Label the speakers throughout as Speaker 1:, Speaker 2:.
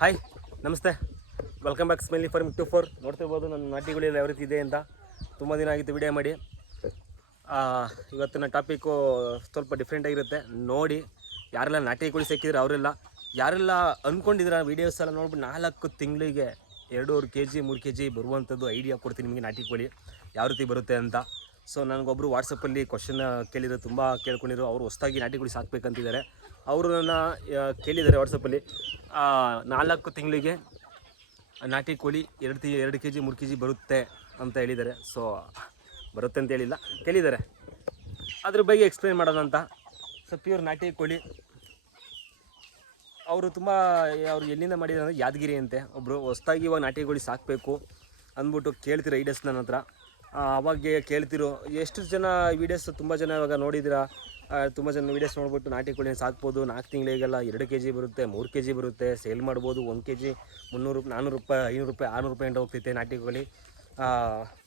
Speaker 1: Hi ನಮಸ್ತೆ. Welcome back smelly farm to four ನೋಡ್ತಿರ್ಬೋದು ನನ್ನ ನಾಟಿಗಳು ಯಾವ ರೀತಿ ಇದೆ ಅಂತ. ತುಂಬ ದಿನ ಆಗಿತ್ತು ವಿಡಿಯೋ ಮಾಡಿ. ಇವತ್ತಿನ ಟಾಪಿಕ್ಕು ಸ್ವಲ್ಪ ಡಿಫ್ರೆಂಟ್ ಆಗಿರುತ್ತೆ. ನೋಡಿ, ಯಾರೆಲ್ಲ ನಾಟಿ ಕೋಳಿ ಸಿಕ್ಕಿದ್ರೆ ಅವರೆಲ್ಲ, ಯಾರೆಲ್ಲ ಅಂದ್ಕೊಂಡಿದ್ರ ವೀಡಿಯೋಸ್ ಎಲ್ಲ ನೋಡ್ಬಿಟ್ಟು ನಾಲ್ಕು ತಿಂಗಳಿಗೆ ಎರಡೂವರೆ ಕೆ ಜಿ ಮೂರು ಕೆ ಜಿ ಬರುವಂಥದ್ದು ಐಡಿಯಾ ಕೊಡ್ತೀನಿ ನಿಮಗೆ ನಾಟಿ ಕೋಳಿ ಯಾವ ರೀತಿ ಬರುತ್ತೆ ಅಂತ. ಸೊ ನನಗೊಬ್ಬರು ವಾಟ್ಸಪ್ಪಲ್ಲಿ ಕ್ವಶನ್ ಕೇಳಿದ್ರು ತುಂಬ ಕೇಳ್ಕೊಂಡಿದ್ರು. ಅವರು ಹೊಸದಾಗಿ ನಾಟಿ ಕೋಳಿ ಸಾಕ್ಬೇಕಂತಿದ್ದಾರೆ. ಅವರು ನನ್ನ ಕೇಳಿದ್ದಾರೆ ವಾಟ್ಸಪ್ಪಲ್ಲಿ. ನಾಲ್ಕು ತಿಂಗಳಿಗೆ ನಾಟಿ ಕೋಳಿ ಎರಡು ತಿ, ಎರಡು ಕೆ ಜಿ ಮೂರು ಕೆ ಜಿ ಬರುತ್ತೆ ಅಂತ ಹೇಳಿದ್ದಾರೆ. ಸೊ ಬರುತ್ತೆ ಅಂತ ಹೇಳಿಲ್ಲ. ಕೇಳಿದ್ದಾರೆ. ಅದ್ರ ಬಗ್ಗೆ ಎಕ್ಸ್ಪ್ಲೈನ್ ಮಾಡೋದಂತ ಸೊ ಪ್ಯೂರ್ ನಾಟಿ ಕೋಳಿ. ಅವರು ತುಂಬ, ಅವ್ರು ಎಲ್ಲಿಂದ ಮಾಡಿದ್ರು ಅಂದರೆ ಯಾದಗಿರಿ ಅಂತೆ. ಒಬ್ಬರು ಹೊಸ್ದಾಗಿ ಇವಾಗ ನಾಟಿ ಕೋಳಿ ಸಾಕಬೇಕು ಅಂದ್ಬಿಟ್ಟು ಕೇಳ್ತಿರೋ ಐಡಿಯಾಸ್ ನನ್ನ ಹತ್ರ. ಅವಾಗೆ ಕೇಳ್ತಿರೋ, ಎಷ್ಟು ಜನ ವೀಡಿಯೋಸ್ ತುಂಬ ಜನ ಇವಾಗ ನೋಡಿದ್ದೀರಾ? ತುಂಬ ಜನ ವೀಡಿಯೋಸ್ ನೋಡ್ಬಿಟ್ಟು ನಾಟಿ ಕೋಳಿನ ಸಾಕ್ಬೋದು. ನಾಲ್ಕು ತಿಂಗಳಿಗೆಲ್ಲ ಎರಡು ಕೆ ಜಿ ಬರುತ್ತೆ, ಮೂರು ಕೆ ಜಿ ಬರುತ್ತೆ ಸೇಲ್ ಮಾಡ್ಬೋದು. ಒಂದು ಕೆ ಜಿ ಮುನ್ನೂರು ನಾನ್ನೂರು ರೂಪಾಯಿ ಐನೂರು ರೂಪಾಯಿ ಆರುನೂರು ರೂಪಾಯಿ ಅಂತ ಹೋಗ್ತೈತೆ ನಾಟಿ ಕೋಳಿ.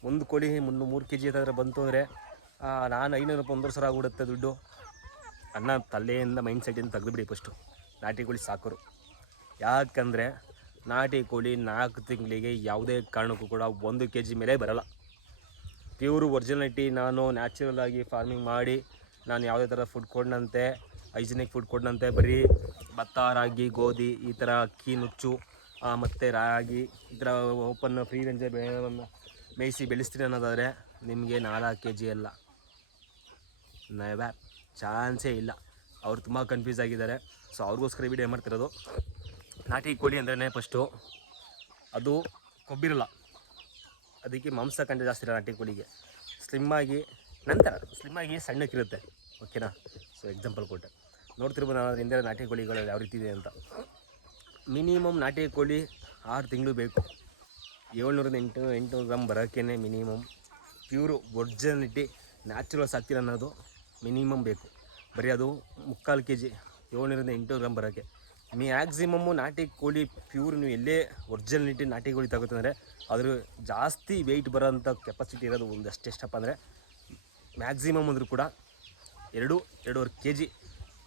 Speaker 1: ಒಂದು ಕೋಳಿ ಮುನ್ನೂ, ಮೂರು ಕೆ ಜಿ ಹತ್ರ ಬಂತು ಅಂದರೆ ನಾನು ಐನೂರು ರೂಪಾಯಿ ಒಂದೂವರೆ ಸಾವಿರ ಆಗ್ಬಿಡುತ್ತೆ ದುಡ್ಡು. ಅನ್ನ ತಲೆಯಿಂದ ಮೈಂಡ್ ಸೆಟ್ಟಿಂದ ತೆಗೆದುಬಿಡಿ ಫಸ್ಟು ನಾಟಿ ಕೋಳಿ ಸಾಕೋರು. ಯಾಕಂದರೆ ನಾಟಿ ಕೋಳಿ ನಾಲ್ಕು ತಿಂಗಳಿಗೆ ಯಾವುದೇ ಕಾರಣಕ್ಕೂ ಕೂಡ ಒಂದು ಕೆ ಜಿ ಮೇಲೆ ಬರಲ್ಲ. ಪ್ಯೂರ್ ಒರಿಜಿನಲಿಟಿ ನಾನು ನ್ಯಾಚುರಲ್ ಆಗಿ ಫಾರ್ಮಿಂಗ್ ಮಾಡಿ ನಾನು ಯಾವುದೇ ಥರ ಫುಡ್ ಕೊಡ್ನಂತೆ ಹೈಜಿನಿಕ್ ಫುಡ್ ಕೊಡನಂತೆ, ಬರೀ ಭತ್ತ, ರಾಗಿ, ಗೋಧಿ ಈ ಥರ ಅಕ್ಕಿ, ನುಚ್ಚು ಮತ್ತು ರಾಗಿ ಈ ಥರ ಓಪನ್ ಫ್ರೀ ರೇಂಜ್ ಮೇಯಿಸಿ ಬೆಳೆಸ್ತೀನಿ ಅನ್ನೋದಾದರೆ ನಿಮಗೆ ನಾಲ್ಕು ಕೆ ಜಿ ಅಲ್ಲ. ನೆವರ್ ಚಾನ್ಸೇ ಇಲ್ಲ. ಅವ್ರು ತುಂಬ ಕನ್ಫ್ಯೂಸ್ ಆಗಿದ್ದಾರೆ. ಸೊ ಅವ್ರಿಗೋಸ್ಕರ ವಿಡಿಯೋ ಮಾಡ್ತಿರೋದು? ನಾಟಿ ಕೋಳಿ ಅಂದ್ರೆ ಫಸ್ಟು ಅದು ಕೊಬ್ಬಿರಲ್ಲ. ಅದಕ್ಕೆ ಮಾಂಸ ಕಂಡ ಜಾಸ್ತಿ ಇಲ್ಲ ನಾಟಿ ಕೋಳಿಗೆ. ಸ್ಲಿಮ್ಮಾಗಿ ನಂತರ ಸ್ಲಿಮ್ಮಾಗಿ ಸಣ್ಣಕ್ಕಿರುತ್ತೆ. ಓಕೆನಾ? ಸೊ ಎಕ್ಸಾಂಪಲ್ ಕೊಟ್ಟೆ. ನೋಡ್ತಿರ್ಬೋದು ನಾನು ಅದರಿಂದ ನಾಟಿ ಕೋಳಿಗಳು ಯಾವ ರೀತಿ ಇದೆ ಅಂತ. ಮಿನಿಮಮ್ ನಾಟಿ ಕೋಳಿ ಆರು ತಿಂಗಳು ಬೇಕು. ಏಳ್ನೂರಿಂದ ಎಂಟು ಎಂಟುನೂರು ಗ್ರಾಮ್ ಬರೋಕ್ಕೇ ಮಿನಿಮಮ್ ಪ್ಯೂರು ಒರ್ಜಿನಾಲಿಟಿ ನ್ಯಾಚುರಲ್ ಸಾಕ್ತಿಲ್ಲ ಅನ್ನೋದು ಮಿನಿಮಮ್ ಬೇಕು. ಬರೀ ಅದು ಮುಕ್ಕಾಲು ಕೆ ಜಿ ಏಳ್ನೂರಿಂದ ಎಂಟುನೂರು ಗ್ರಾಮ್ ಬರೋಕ್ಕೆ ಮ್ಯಾಕ್ಸಿಮಮ್ಮು ನಾಟಿ ಕೋಳಿ ಪ್ಯೂರ್ ನೀವು ಎಲ್ಲೇ ಒರ್ಜಿನಾಲಿಟಿ ನಾಟಿ ಕೋಳಿ ತಗೋತಂದರೆ ಅದ್ರ ಜಾಸ್ತಿ ವೆಯ್ಟ್ ಬರೋಂಥ ಕೆಪಾಸಿಟಿ ಇರೋದು ಒಂದಷ್ಟು ಅಷ್ಟೆಷ್ಟಪ್ಪ ಅಂದರೆ ಮ್ಯಾಕ್ಸಿಮಮ್ ಅಂದರೂ ಕೂಡ ಎರಡು, ಎರಡೂವರೆ ಕೆ ಜಿ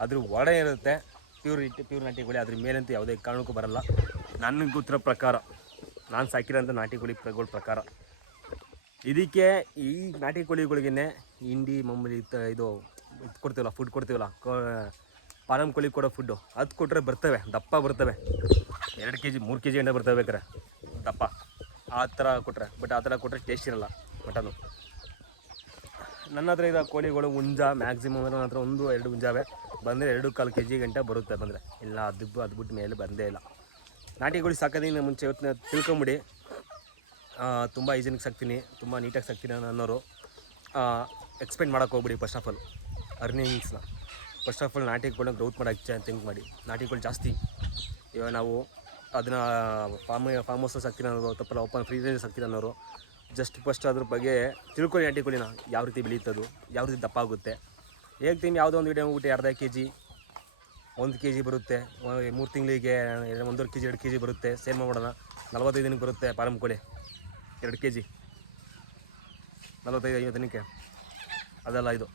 Speaker 1: ಅದ್ರ ಒಡೆ ಇರುತ್ತೆ. ಪ್ಯೂರ್ ಇಟ್ಟು ಪ್ಯೂರ್ ನಾಟಿ ಕೋಳಿ, ಅದ್ರ ಮೇಲಂತೂ ಯಾವುದೇ ಕಾರಣಕ್ಕೂ ಬರಲ್ಲ. ನನಗೆ ಗೊತ್ತಿರೋ ಪ್ರಕಾರ, ನಾನು ಸಾಕಿರೋಂಥ ನಾಟಿ ಕೋಳಿ ಪ್ರಕಾರ. ಇದಕ್ಕೆ ಈ ನಾಟಿ ಕೋಳಿಗಳಿಗೇ ಹಿಂಡಿ, ಮಾಮೂಲಿ ಇದು ಇದು ಕೊಡ್ತೀವಲ್ಲ ಫುಡ್ ಕೊಡ್ತೀವಲ್ಲ ಫಾರಂ ಕೋಳಿ ಕೊಡೋ ಫುಡ್ಡು ಅದು ಕೊಟ್ಟರೆ ಬರ್ತವೆ, ದಪ್ಪ ಬರ್ತವೆ. ಎರಡು ಕೆ ಜಿ ಮೂರು ಕೆ ಜಿ ಎಂಡ ಬರ್ತವೆ ಬೇಕಾರೆ ದಪ್ಪ. ಆ ಥರ ಕೊಟ್ಟರೆ ಬಟ್ ಆ ಥರ ಕೊಟ್ಟರೆ ಟೇಸ್ಟ್ ಇರಲ್ಲ, ಮಟನು. ನನ್ನ ಹತ್ರ ಇರೋ ಕೋಳಿಗಳು ಹುಂಜ ಮ್ಯಾಕ್ಸಿಮಮ್ ನನ್ನ ಹತ್ರ ಒಂದು, ಎರಡು ಹುಂಜಾವೆ. ಬಂದರೆ ಎರಡು ಕಾಲು ಕೆ ಜಿ ಗಂಟೆ ಬರುತ್ತೆ ಬಂದರೆ. ಇಲ್ಲ, ಅದು ಅದು ಬಿಟ್ಟು ಮೇಲೆ ಬಂದೇ ಇಲ್ಲ. ನಾಟಿ ಕೋಳಿ ಸಾಕೋದಿನ ಮುಂಚೆ ಇವತ್ತಿನ ತಿಳ್ಕೊಂಬಿಡಿ. ತುಂಬ ಹೈಜಿನಿಕ್ ಸಾಕ್ತೀನಿ, ತುಂಬ ನೀಟಾಗಿ ಸಾಕ್ತೀನಿ ಅನ್ನೋ- ಅನ್ನೋರು. ಎಕ್ಸ್ಪ್ಲೇನ್ ಮಾಡೋಕೆ ಹೋಗ್ಬಿಡಿ ಫಸ್ಟ್ ಆಫ್ ಆಲ್ ಅರ್ನಿಂಗ್ಸ್ನ ಫಸ್ಟ್ ಆಫ್ ಆಲ್ ನಾಟಿ ಕೋಳಿ ಗ್ರೌತ್ ಮಾಡೋಕ್ಕೆ ಥಿಂಕ್ ಮಾಡಿ. ನಾಟಿ ಕೋಳಿ ಜಾಸ್ತಿ. ಇವಾಗ ನಾವು ಅದನ್ನು ಫಾರ್ಮ್ ಫಾರ್ಮ್ ಹೌಸ್ ಸಾಕ್ತೀನಿ ಅನ್ನೋರು ತಪ್ಪಲ್ಲ ಓಪನ್ ಫ್ರೀ ರೇಂಜ್ ಸಾಕ್ತೀನಿ ಅನ್ನೋರು ಜಸ್ಟ್ ಫಸ್ಟ್ ಅದ್ರ ಬಗ್ಗೆ ತಿಳ್ಕೊಳ್ಳಿ ಅಂಟಿಕೊಳ್ಳಿ ಕೋಳಿನ ಯಾವ ರೀತಿ ಬೆಳೀತದು, ಯಾವ ರೀತಿ ದಪ್ಪ ಆಗುತ್ತೆ ಹೇಳ್ತೀನಿ ಯಾವುದೋ ಒಂದು ವಿಡಿಯೋ ಹೋಗ್ಬಿಟ್ಟು ಅರ್ಧ ಕೆ ಜಿ ಒಂದು ಕೆ ಜಿ ಬರುತ್ತೆ ಮೂರು ತಿಂಗಳಿಗೆ ಒಂದೂವರೆ ಕೆ ಜಿ ಎರಡು ಕೆ ಜಿ ಬರುತ್ತೆ ಸೇಲ್ ಮಾಡೋಣ ನಲ್ವತ್ತೈದು ದಿನಕ್ಕೆ ಬರುತ್ತೆ ಫಾರಮ್ ಕೋಳಿ ಎರಡು ಕೆ ಜಿ ನಲ್ವತ್ತೈದು, ಐವತ್ತು ದಿನಕ್ಕೆ ಅದೆಲ್ಲ ಇದು.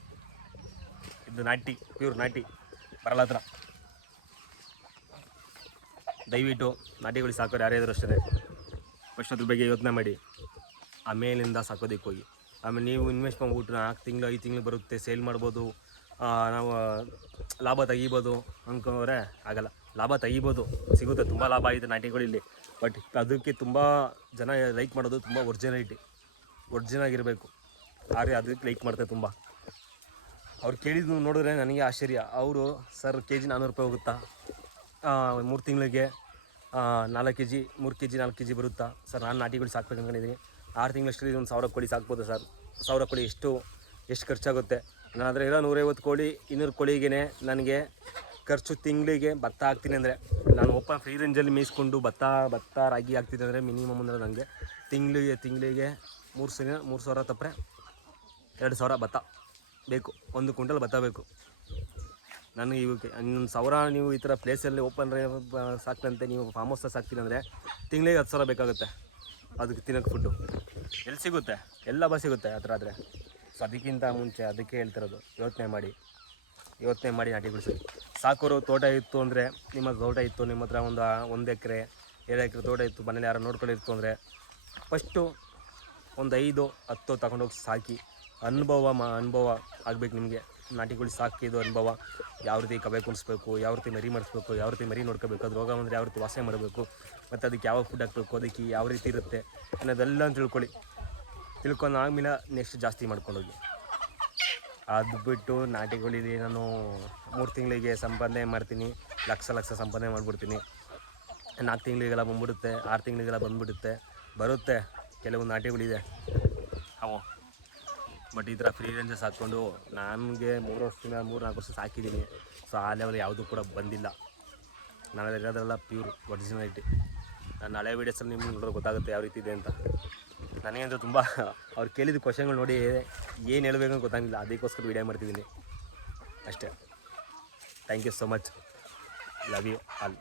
Speaker 1: ಇದು ನಾಟಿ ಪ್ಯೂರ್ ನಾಟಿ. ಬರಲ್ಲ ಹತ್ರ. ದಯವಿಟ್ಟು ನಾಟಿಗಳು ಸಾಕೋರು ಯಾರೇ ಇದ್ರು ಅಷ್ಟೇ. ಫಸ್ಟ್ ಅದ್ರ ಬಗ್ಗೆ ಯೋಚನೆ ಮಾಡಿ. ಆಮೇಲಿಂದ ಸಾಕೋದಕ್ಕೆ ಹೋಗಿ. ಆಮೇಲೆ ನೀವು ಇನ್ವೆಸ್ಟ್ ಮಾಡ್ಬಿಟ್ಟು ನಾಲ್ಕು ತಿಂಗಳು, ಐದು ತಿಂಗಳು ಬರುತ್ತೆ, ಸೇಲ್ ಮಾಡ್ಬೋದು. ನಾವು ಲಾಭ ತೆಗಿಬೋದು ಅಂದ್ಕೊಂಡ್ರೆ ಆಗಲ್ಲ. ಲಾಭ ತೆಗಿಬೋದು. ಸಿಗುತ್ತೆ, ತುಂಬ ಲಾಭ ಆಗಿದೆ ನಾಟಿಗಳಲ್ಲಿ ಬಟ್ ಅದಕ್ಕೆ ತುಂಬ ಜನ ಲೈಕ್ ಮಾಡೋದು ತುಂಬ ಒರ್ಜಿನಾಲಿಟಿ ಒರ್ಜಿನ್ ಆಗಿರಬೇಕು. ಆದರೆ ಅದಕ್ಕೆ ಲೈಕ್ ಮಾಡ್ತಾರೆ ತುಂಬ. ಅವ್ರು ಕೇಳಿದ್ದು ನೋಡಿದ್ರೆ ನನಗೆ ಆಶ್ಚರ್ಯ. ಅವರು, ಸರ್ ಕೆ ಜಿ ನಾನ್ನೂರು ರೂಪಾಯಿ ಹೋಗುತ್ತಾ? ಮೂರು ತಿಂಗಳಿಗೆ ನಾಲ್ಕು ಕೆ ಜಿ ಮೂರು ಕೆ ಜಿ ನಾಲ್ಕು ಕೆ ಜಿ ಬರುತ್ತಾ? ಸರ್, ನಾನು ನಾಟಿಗಳು ಸಾಕ್ಬೇಕು ಅನ್ಕೊಂಡಿದ್ದೀನಿ ಆರು ತಿಂಗಳಷ್ಟರಲ್ಲಿ ಇದೊಂದು ಸಾವಿರ ಕೋಳಿ ಸಾಕ್ಬೋದು ಸರ್. ಸಾವಿರ ಕೋಳಿ ಎಷ್ಟು ಎಷ್ಟು ಖರ್ಚಾಗುತ್ತೆ? ನಾನು ಅದರ ಇರೋ ನೂರೈವತ್ತು ಕೋಳಿ, ಇನ್ನೂರು ಕೋಳಿಗೇ ನನಗೆ ಖರ್ಚು ತಿಂಗಳಿಗೆ ಭತ್ತ ಹಾಕ್ತೀನಿ ಅಂದರೆ. ನಾನು ಓಪನ್ ಫ್ರೀ ರೇಂಜಲ್ಲಿ ಮೀಸ್ಕೊಂಡು ಭತ್ತ ಭತ್ತ, ರಾಗಿ ಹಾಕ್ತೀನಿ ಅಂದರೆ ಮಿನಿಮಮ್ ಅಂದರೆ ನನಗೆ ತಿಂಗಳಿಗೆ ತಿಂಗಳಿಗೆ ಮೂರು ಸಾವಿರ ಮೂರು ಸಾವಿರ ತಪ್ಪರೆ ಎರಡು ಸಾವಿರ ಭತ್ತ ಬೇಕು. ಒಂದು ಕ್ವಿಂಟಲ್ ಭತ್ತ ಬೇಕು. ನನಗೆ ಇವಕ್ಕೆ ಇನ್ನೊಂದು ಸಾವಿರ ನೀವು ಈ ಥರ ಪ್ಲೇಸಲ್ಲಿ ಓಪನ್ ಸಾಕ್ತಂತೆ ನೀವು ಫಾರ್ಮ್ ಹೌಸ್ ಸಾಕ್ತೀನಿ ಅಂದರೆ ತಿಂಗಳಿಗೆ ಹತ್ತು ಸಾವಿರ ಬೇಕಾಗುತ್ತೆ. ಅದಕ್ಕೆ ತಿನ್ನೋಕ್ಕೆ ಫುಡ್ಡು ಎಲ್ಲಿ ಸಿಗುತ್ತೆ? ಎಲ್ಲ ಬಸ್ ಸಿಗುತ್ತೆ ಆ ಥರ ಆದರೆ. ಸೊ ಅದಕ್ಕಿಂತ ಮುಂಚೆ ಅದಕ್ಕೆ ಹೇಳ್ತಿರೋದು. ಯೋಚನೆ ಮಾಡಿ. ಯೋಚನೆ ಮಾಡಿ ನಾಟಿ ಬಿಡಿಸಿ. ಸಾಕೋರು ತೋಟ ಇತ್ತು ಅಂದರೆ ನಿಮ್ಮ ತೋಟ ಇತ್ತು, ನಿಮ್ಮ ಹತ್ರ ಒಂದು ಒಂದು ಎಕರೆ, ಎರಡು ಎಕರೆ ತೋಟ ಇತ್ತು, ಮನೇಲಿ ಯಾರು ನೋಡ್ಕೊಂಡಿತ್ತು ಅಂದರೆ ಫಸ್ಟು ಒಂದು ಐದು, ಹತ್ತು ತಗೊಂಡೋಗಿ ಸಾಕಿ. ಅನುಭವ ಮಾ, ಅನುಭವ ಆಗಬೇಕು ನಿಮಗೆ. ನಾಟಿ ಕೋಳಿ ಸಾಕಿದ್ದು ಅನುಭವ. ಯಾವ ರೀತಿ ಕಬೆ ಕುಣಿಸ್ಬೇಕು ಯಾವ ರೀತಿ ಮರಿ ಮಾಡಿಸ್ಬೇಕು ಯಾವ ರೀತಿ ಮರಿ ನೋಡ್ಕೋಬೇಕು ಅದು ರೋಗ ಬಂದರೆ ಯಾವ ರೀತಿ ವಾಸನೆ ಮಾಡಬೇಕು, ಮತ್ತು ಅದಕ್ಕೆ ಯಾವ ಫುಡ್ ಹಾಕಬೇಕು, ಅದಕ್ಕೆ ಯಾವ ರೀತಿ ಇರುತ್ತೆ ಅನ್ನೋದೆಲ್ಲ ತಿಳ್ಕೊಳ್ಳಿ. ತಿಳ್ಕೊಂಡು ಆಮೇಲೆ ನೆಕ್ಸ್ಟ್ ಜಾಸ್ತಿ ಮಾಡ್ಕೊಂಡೋಗಿ ಅದು ಬಿಟ್ಟು ನಾಟಿಗಳಿಗೆ ನಾನು ಮೂರು ತಿಂಗಳಿಗೆ ಸಂಪಾದನೆ ಮಾಡ್ತೀನಿ, ಲಕ್ಷ ಲಕ್ಷ ಸಂಪಾದನೆ ಮಾಡಿಬಿಡ್ತೀನಿ. ನಾಲ್ಕು ತಿಂಗಳಿಗೆಲ್ಲ ಬಂದ್ಬಿಡುತ್ತೆ, ಆರು ತಿಂಗಳಿಗೆಲ್ಲ ಬಂದುಬಿಡುತ್ತೆ, ಬರುತ್ತೆ. ಕೆಲವು ನಾಟಿಗಳಿದೆ. ಅವು. ಬಟ್ ಈ ಥರ ಫ್ರೀ ರೇಂಜಸ್ ಹಾಕ್ಕೊಂಡು ನನಗೆ ಮೂರು ವರ್ಷದಿಂದ ಮೂರು ನಾಲ್ಕು ವರ್ಷ ಸಾಕಿದ್ದೀನಿ ಸೊ ಆ ಲೆವೆಲ್ ಯಾವುದೂ ಕೂಡ ಬಂದಿಲ್ಲ. ನಾನು ಇರೋದ್ರೆಲ್ಲ ಪ್ಯೂರ್ ಒರಿಜಿನಾಲಿಟಿ ನಾನು ಹಳೆ ವೀಡಿಯೋಸಲ್ಲಿ ನಿಮ್ಗೆ ನೋಡೋದು ಗೊತ್ತಾಗುತ್ತೆ ಯಾವ ರೀತಿ ಇದೆ ಅಂತ. ನನಗಂತೂ ತುಂಬ ಅವ್ರು ಕೇಳಿದ ಕ್ವಶನ್ಗಳು ನೋಡಿ ಏನು ಹೇಳಬೇಕು ಅಂತ ಗೊತ್ತಾಗಿಲ್ಲ ಅದಕ್ಕೋಸ್ಕರ ವೀಡಿಯೋ ಮಾಡ್ತಿದ್ದೀನಿ. ಅಷ್ಟೇ. Thank you so much love you all